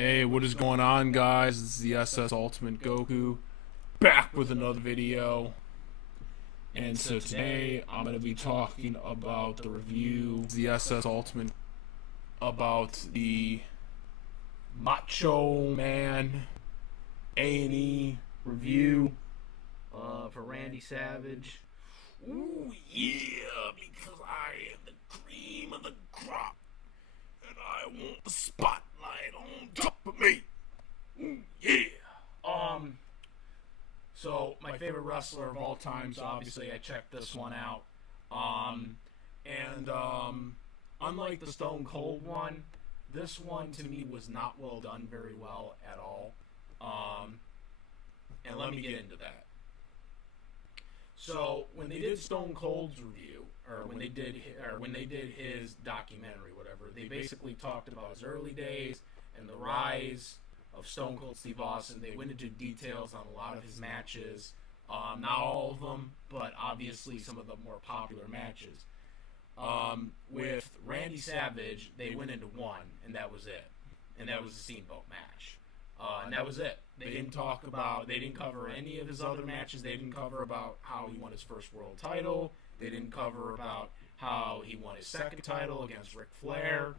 Hey, what is going on, guys? This is the SS Ultimate Goku back with another video. And so today I'm going to be talking about the review of the SS Ultimate about the Macho Man A&E review For Randy Savage. Ooh, yeah, because I am the cream of the crop and I want the spotlight on top of me. Ooh, yeah. So my favorite wrestler of all time, so obviously I checked this one out. Unlike the Stone Cold one, this one to me was not well done very well at all. And let me get into that. So when they did Stone Cold's review, or when they did his documentary, whatever, they basically talked about his early days and the rise of Stone Cold Steve Austin. They went into details on a lot of his matches, not all of them, but obviously some of the more popular matches. With Randy Savage, they went into one, and that was it, and that was the Steamboat match. And that was it. They didn't cover any of his other matches. They didn't cover about how he won his first world title. They didn't cover about how he won his second title against Ric Flair.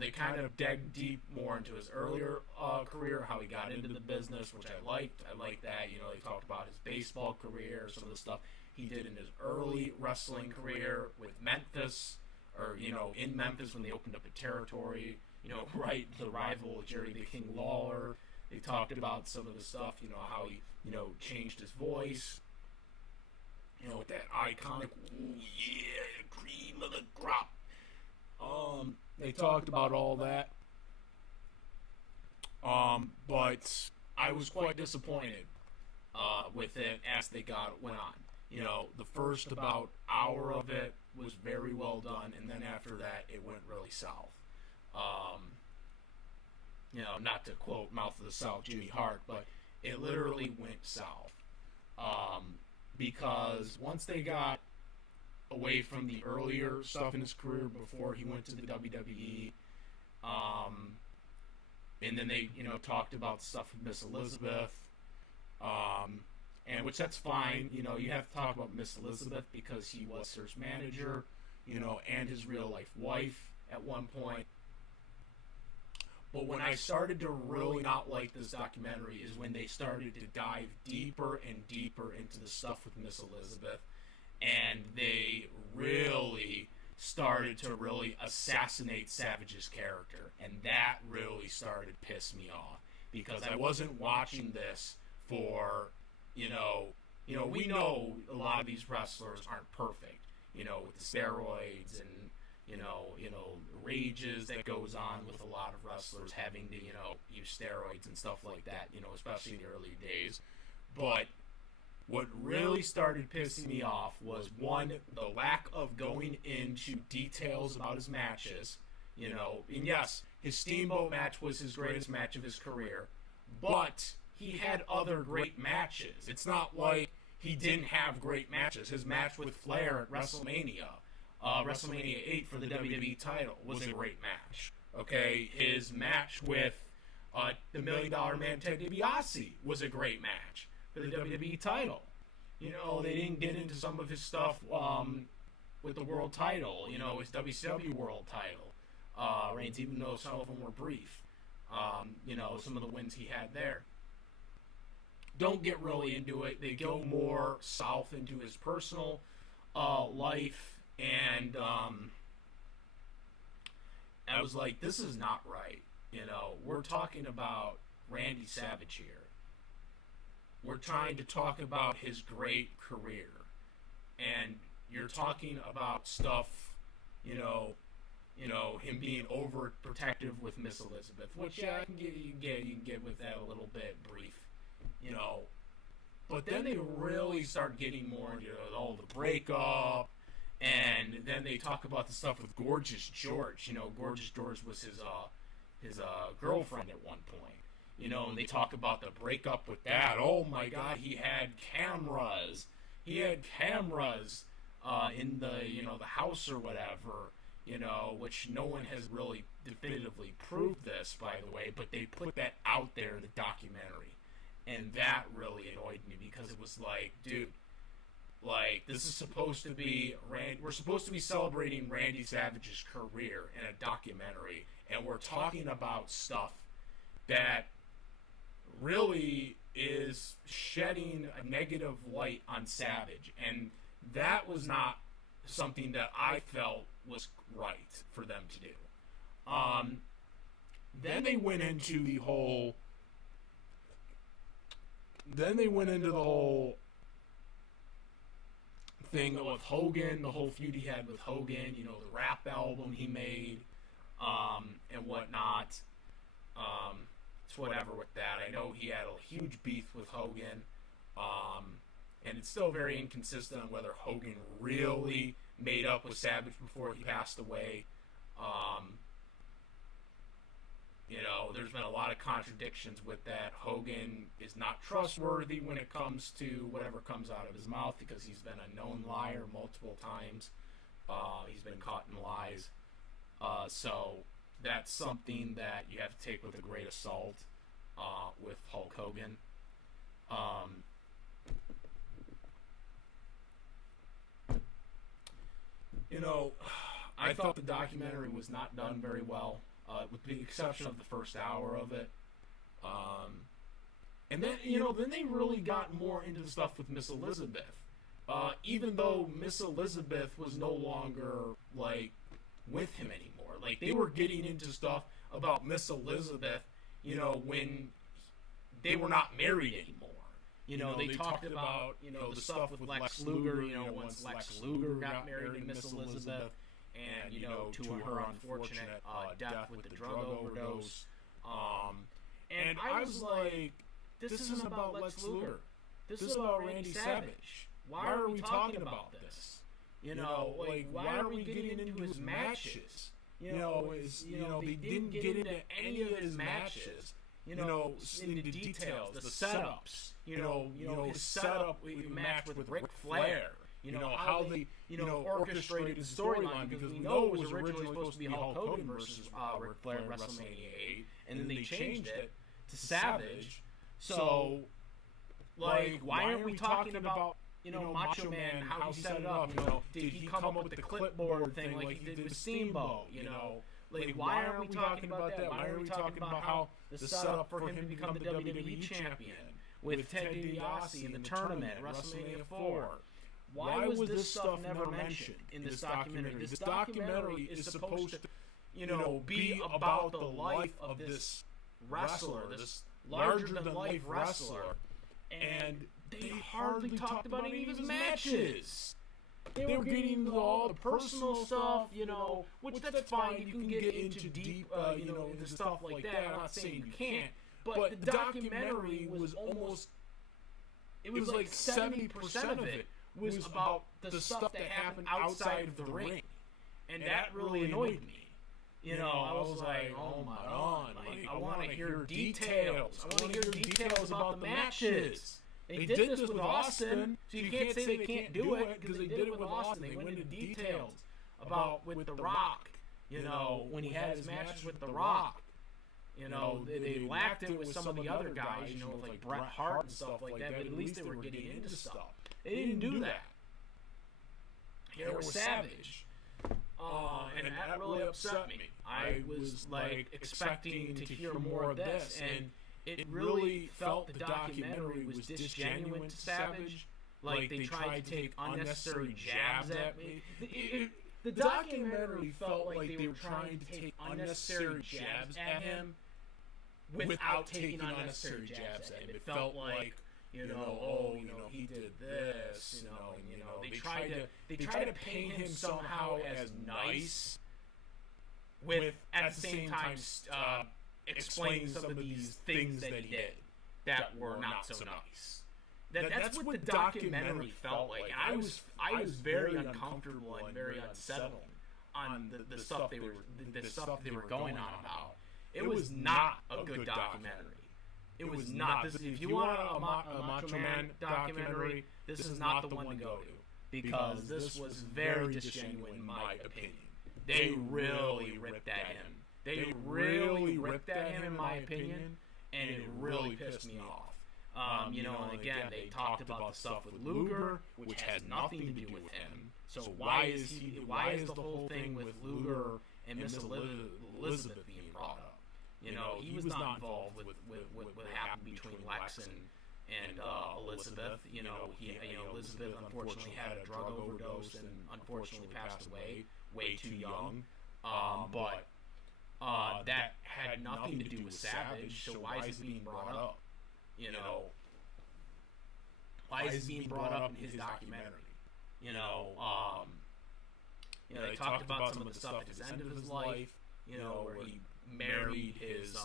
They kind of dug deep more into his earlier career, how he got into the business, which I liked. I liked that. They talked about his baseball career, some of the stuff he did in his early wrestling career with Memphis, or, in Memphis when they opened up a territory. Right, the rival Jerry the King Lawler. They talked about some of the stuff, how he, changed his voice. With that iconic, ooh, yeah, cream of the crop. They talked about all that. But I was quite disappointed with it as they went on. The first about hour of it was very well done, and then after that, it went really south. Not to quote Mouth of the South, Jimmy Hart, but it literally went south. Because once they got away from the earlier stuff in his career before he went to the WWE, and then they, talked about stuff with Miss Elizabeth, and which that's fine. You have to talk about Miss Elizabeth because he was her manager, and his real life wife at one point. But when I started to really not like this documentary is when they started to dive deeper and deeper into the stuff with Miss Elizabeth, and they really started to really assassinate Savage's character, and that really started to piss me off because I wasn't watching this for, we know a lot of these wrestlers aren't perfect, with the steroids and rages that goes on with a lot of wrestlers having to, use steroids and stuff like that, especially in the early days. But what really started pissing me off was, one, the lack of going into details about his matches, and yes, his Steamboat match was his greatest match of his career, but he had other great matches. It's not like he didn't have great matches. His match with Flair at WrestleMania, WrestleMania 8 for the WWE title was a great match. Okay, his match with the $1 Million Man Ted DiBiase was a great match for the WWE title. They didn't get into some of his stuff with the world title, his WCW world title reigns, even though some of them were brief. Some of the wins he had there. Don't get really into it. They go more south into his personal life. And I was like, this is not right. We're talking about Randy Savage here. We're trying to talk about his great career. And you're talking about stuff, him being overprotective with Miss Elizabeth, which, yeah, you can get with that a little bit brief, But then they really start getting more into all the breakup. And then they talk about the stuff with Gorgeous George. Gorgeous George was his girlfriend at one point. And they talk about the breakup with that. Oh my God, he had cameras. He had cameras in the the house or whatever. which no one has really definitively proved this, by the way, but they put that out there in the documentary. And that really annoyed me because it was like, dude, like, this is supposed to be, we're supposed to be celebrating Randy Savage's career in a documentary, and we're talking about stuff that really is shedding a negative light on Savage, and that was not something that I felt was right for them to do. Then they went into the whole thing with Hogan, the whole feud he had with Hogan, the rap album he made, and whatnot. It's whatever with that. I know he had a huge beef with Hogan, and it's still very inconsistent on whether Hogan really made up with Savage before he passed away. There's been a lot of contradictions with that. Hogan is not trustworthy when it comes to whatever comes out of his mouth because he's been a known liar multiple times. He's been caught in lies. So that's something that you have to take with a great assault with Hulk Hogan. I thought the documentary was not done very well, with the exception of the first hour of it. And then, then they really got more into the stuff with Miss Elizabeth. Even though Miss Elizabeth was no longer, like, with him anymore. Like, they were getting into stuff about Miss Elizabeth, when they were not married anymore. They talked about, the stuff with Lex Luger, once Lex Luger got married to Miss Elizabeth, and, to her unfortunate death with the drug overdose. And I was like, this isn't about Lex Luger. This is about Randy Savage. Why are we talking about this? Why are we getting into his matches? They didn't get into any of his matches. Into details, the setups. His setup match with Ric Flair. How they, orchestrated the storyline, because we know it was originally supposed to be Hulk Hogan versus Ric Flair at WrestleMania 8, and then they changed it to Savage. So, why aren't we talking about, Macho Man, how he set it up? Did he come up with the clipboard thing like he did with Steamboat? Why aren't we talking about that? Why aren't we talking about how the setup for him to become the WWE champion with Ted DiBiase in the tournament at WrestleMania 4? Why was this stuff never mentioned in this documentary? This documentary is supposed to, be about the life of this wrestler, this larger-than-life wrestler, and they hardly talked about any of his matches. They were getting into all the personal stuff, which that's fine. You can get into deep, into stuff like that. I'm not saying you can't, but the documentary was almost, it was like 70% of it was about the stuff that happened outside of the ring, and that really annoyed me. I was like, oh my god, I want to hear details. I want to hear details about the matches. They did this with Austin, so you can't say they can't do it, because they did it with Austin. They went into details about with The Rock, when he had his matches with The Rock. They lacked it with some of the other guys, like Bret Hart and stuff like that, but at least they were getting into stuff. They didn't do that. Here was Savage. And that really upset me. I was, expecting to hear more of this, and it really felt the documentary was disingenuous to Savage. Like, they tried to take unnecessary jabs at me. The documentary felt like they were trying to take unnecessary jabs at him without taking unnecessary jabs at him. It felt like, he did this, they tried to paint him somehow as nice, with at the same time explaining some of these things that he did that were not so nice. That's what the documentary felt like. I was very uncomfortable and very unsettled on the stuff they were going on about. It was not a good documentary. It was not. If you want a Macho Man documentary, this is not the one to go to, because this was very disingenuous in my opinion. they really ripped at him. They really ripped at him, in my opinion, and it really pissed me off. You know, and again, they talked about the stuff with Luger, which has nothing to do with him. So why is the whole thing with Luger and Miss Elizabeth being brought up? You know, he was not involved with what happened between Lex and Elizabeth. You know, Elizabeth unfortunately had a drug overdose and unfortunately passed away way too young. But that had nothing to do with Savage. So why is it being brought up? You know, why is it being brought up in his documentary? You know, they talked about some of the stuff at his end of his life. You know, where he married his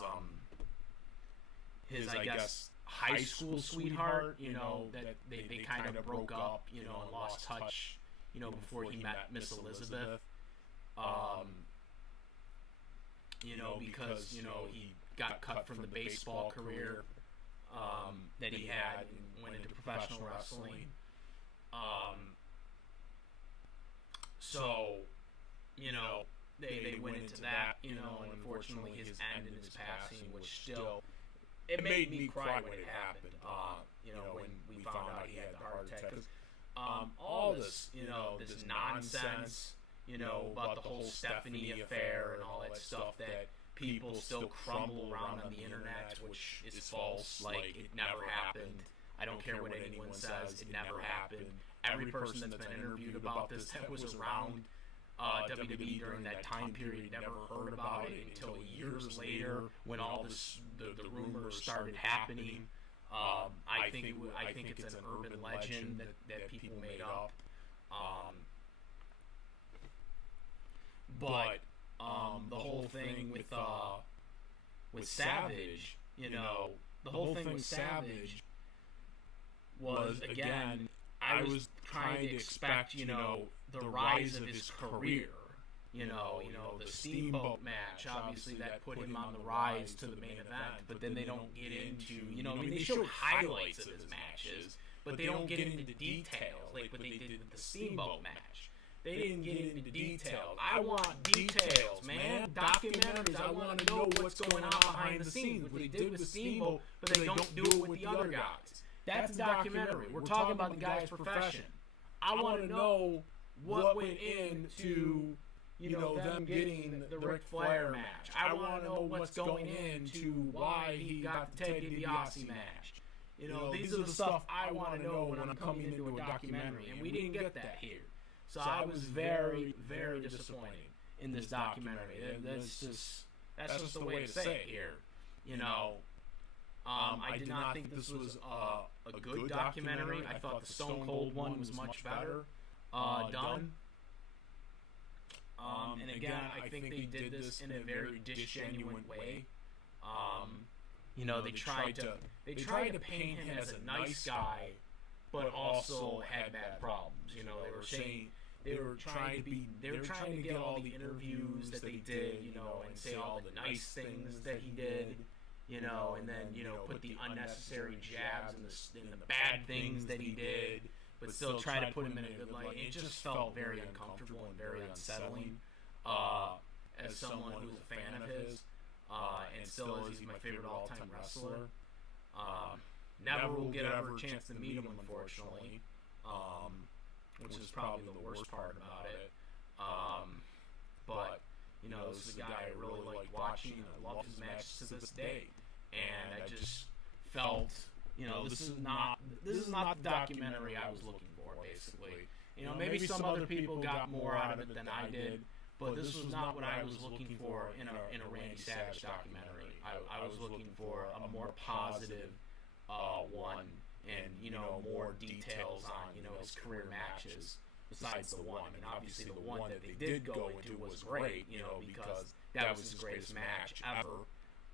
I guess high school sweetheart. You know, that they kind of broke up. You know, and lost touch. You know, before he met Miss Elizabeth. You know, because you know he got cut from the baseball career that he had and went into professional wrestling. So, you know, they went into that, you know, and unfortunately his end and his passing was still, it made me cry when it happened, you know, when we found out he had the heart attack, because all this, you know, this nonsense, you know, about the whole Stephanie affair and all that stuff that people still crumble around on the internet, which is false. Like, it never happened. I don't care what anyone says. It never happened. Every person that's been interviewed about this that was around WWE during that time period never heard about it until years later when all this the rumors started happening. I think it's an urban legend that people made up. But the whole thing with Savage, you know, the whole thing with Savage was, again, I was trying to expect, you know, the rise of his career. You know, the Steamboat match, obviously that put him on the rise to the main event, but then they don't get into, you know, I mean, they showed highlights of his matches, but they don't get into the details, like what they did with the Steamboat match. They didn't get into details. I want details, man. Documentaries, I want to know what's going on behind the scenes, what they did with Steamboat, but they don't do it with the other guys. That's a documentary. We're talking about the guy's profession. I want to know what went into, you know, them getting the Ric Flair match. I want to know what's going into why he got the Ted DiBiase match. You know, these are the stuff I want to know when I'm coming into a documentary, and we didn't get that here. So I was very, very disappointed in this documentary. That's just the way to say it here. You know, I did not think this was a good documentary. I thought the Stone Cold one was much better done. And again, I think they did this in a very disgenuine way. You know, they tried to paint him as a nice guy, but also had bad problems. You know, they were saying they were trying to get all the interviews that they did, you know, and say all the nice things that he did, you know, and then, you know, put the unnecessary jabs and the bad things that he did, but still try to put him in a good light. It just felt very uncomfortable and very unsettling. As someone who's a fan of his, and still is, he's my favorite all-time wrestler. Never will get ever a chance to meet him, unfortunately, which is probably the worst part about it. But, you know, this is a guy I really like watching, and I love his matches to this day. And I just felt, you know, this is not the documentary I was looking for, basically. You know, maybe some other people got more out of it than I did, but this was not what I was looking for in a Randy Savage documentary. I was looking for a more positive one, and, you know, more details on, you know, his career matches besides the one. And obviously the one that they did go into was great, you know, because that was his greatest match ever,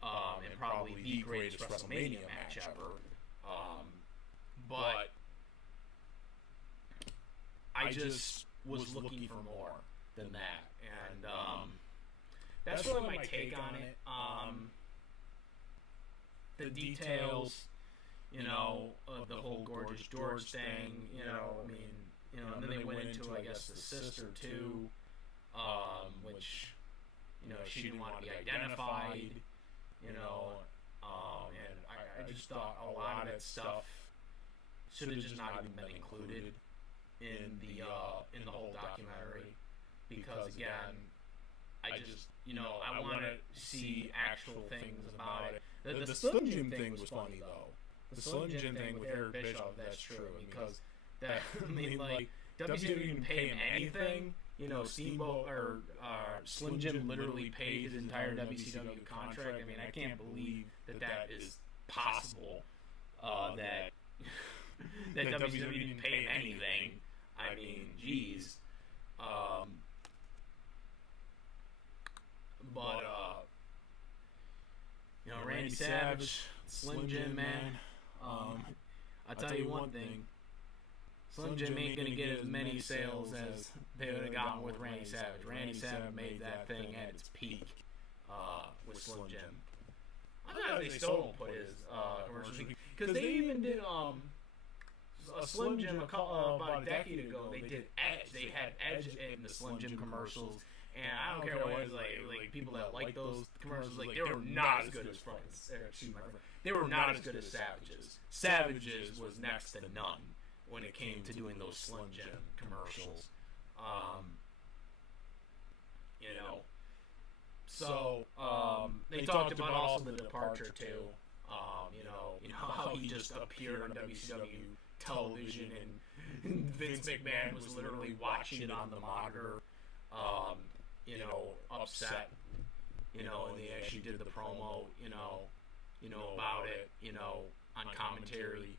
and probably the greatest WrestleMania match ever. But I just was looking for more than that, and that's really my take on it. The details, you know, of the whole Gorgeous George thing, you know, I mean, you know, and then they went into, I guess, the sister too. which, she didn't want to be identified, and I just thought a lot of that stuff should have just not even been included in the whole documentary, because again, I just, I want to see actual things about it. The Slim Jim thing was funny though. The Slim Jim thing with Eric Bischoff, that's true, because that, I mean, like, WWE didn't pay him anything. Steamboat or Slim Jim literally paid his entire WCW contract. I mean, I can't believe that is possible. That WWE didn't pay him anything. I mean, geez. But Randy Savage, Slim Jim, man. I'll tell you one thing. Slim Jim ain't gonna get as many sales as they would have gotten with Randy Savage. Randy Savage made that thing at its peak with Slim Jim. I don't know if they still don't put his commercials, because they even did a Slim Jim about a decade ago. They did Edge. They had Edge in the Slim Jim commercials, and I don't care what it was, like people that like those commercials, like they were not as good as they were not as good as Savage's. Savage's was next to none when it came to doing those Slim Jim commercials. So they talked about also the departure too. How he just appeared on WCW television and Vince McMahon was literally watching it on the monitor, upset, and they actually did the promo, about it, on commentary,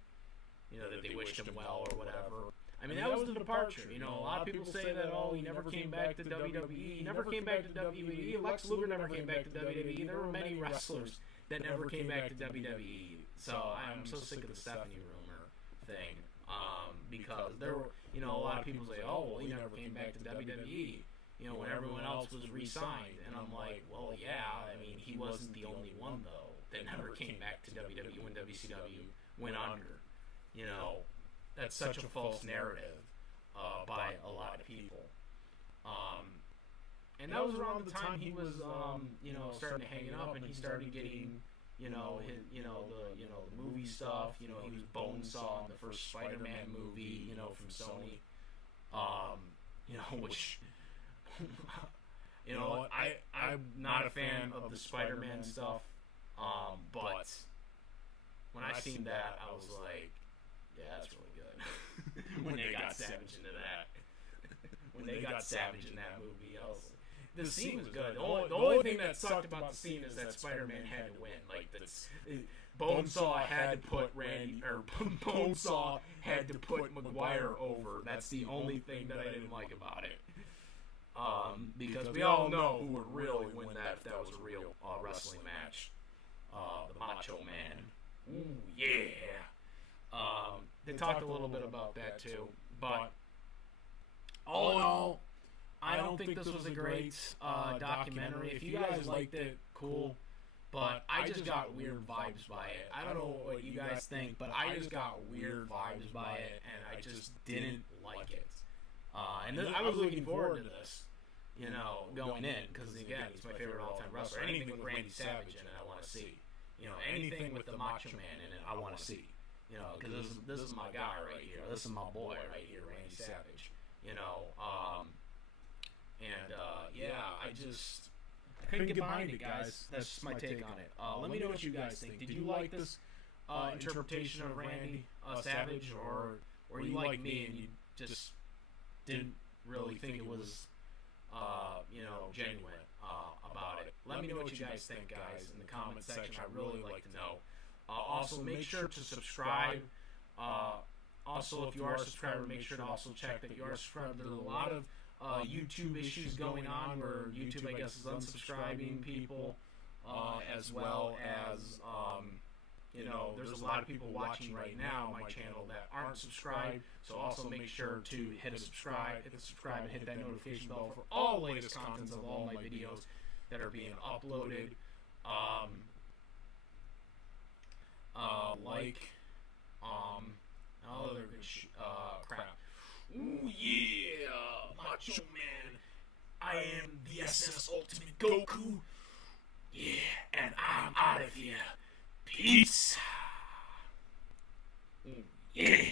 that they wished him well or whatever. I mean, that was the departure. A lot of people say that, he never came back to WWE. He never came back to WWE. Lex Luger never came back to WWE. There were many wrestlers that never came back to WWE. So I'm so sick of the Stephanie rumor thing. Because there were, a lot of people say, he never came back to WWE, when everyone else was re-signed. And I'm like, well, yeah, I mean, he wasn't the only one, though, that never came back to WWE when WCW went under. That's such a false narrative by a lot of people. And that was around the time he was, starting to hang it up, and he started getting, the movie stuff. He was Bonesaw in the first Spider-Man movie, from Sony. Which, I'm not a fan of the Spider-Man stuff. But when I seen that, I was like, yeah, that's really good. When they got Savage into that. When they got Savage in that movie, I was like, the scene was good. The only thing that sucked about the scene is that Spider-Man had to win. Like, Bonesaw had to put Bonesaw had to put Maguire over. That's the only thing that I didn't like about it. Because we all know who would really win that if that was a real wrestling match. The Macho Man. Ooh, yeah. They talked a little bit about that too, but all in all, I don't think this was a great documentary. If you guys liked it, cool, but I just got weird vibes by it. I don't know what you guys think, but I just got weird vibes by it, and I just didn't like it. I was looking forward to this, going in, because again, he's my favorite all-time wrestler. Anything with Randy Savage in it, I want to see. Anything with the Macho Man in it, I want to see. Because this is my guy right here. This is my boy right here, Randy Savage. I couldn't get behind it, guys. That's just my take on it. Let me know what you guys think. Did you like this interpretation of Randy Savage, or you like me and you just didn't really think it was, genuine about it? Let me know what you guys think, guys, in the comment section. I'd really like to know. Also, make sure to subscribe. Also, if you are a subscriber, make sure to also check that you are subscribed. There's a lot of YouTube issues going on where YouTube, I guess, is unsubscribing people, as well as, there's a lot of people watching right now on my channel that aren't subscribed. So also make sure to hit the subscribe, and hit that notification bell for all the latest contents of all my videos that are being uploaded. All other good crap. Ooh, yeah! Macho Man! I am the SS Ultimate Goku. Yeah, and I'm out of here. Peace. Yeah.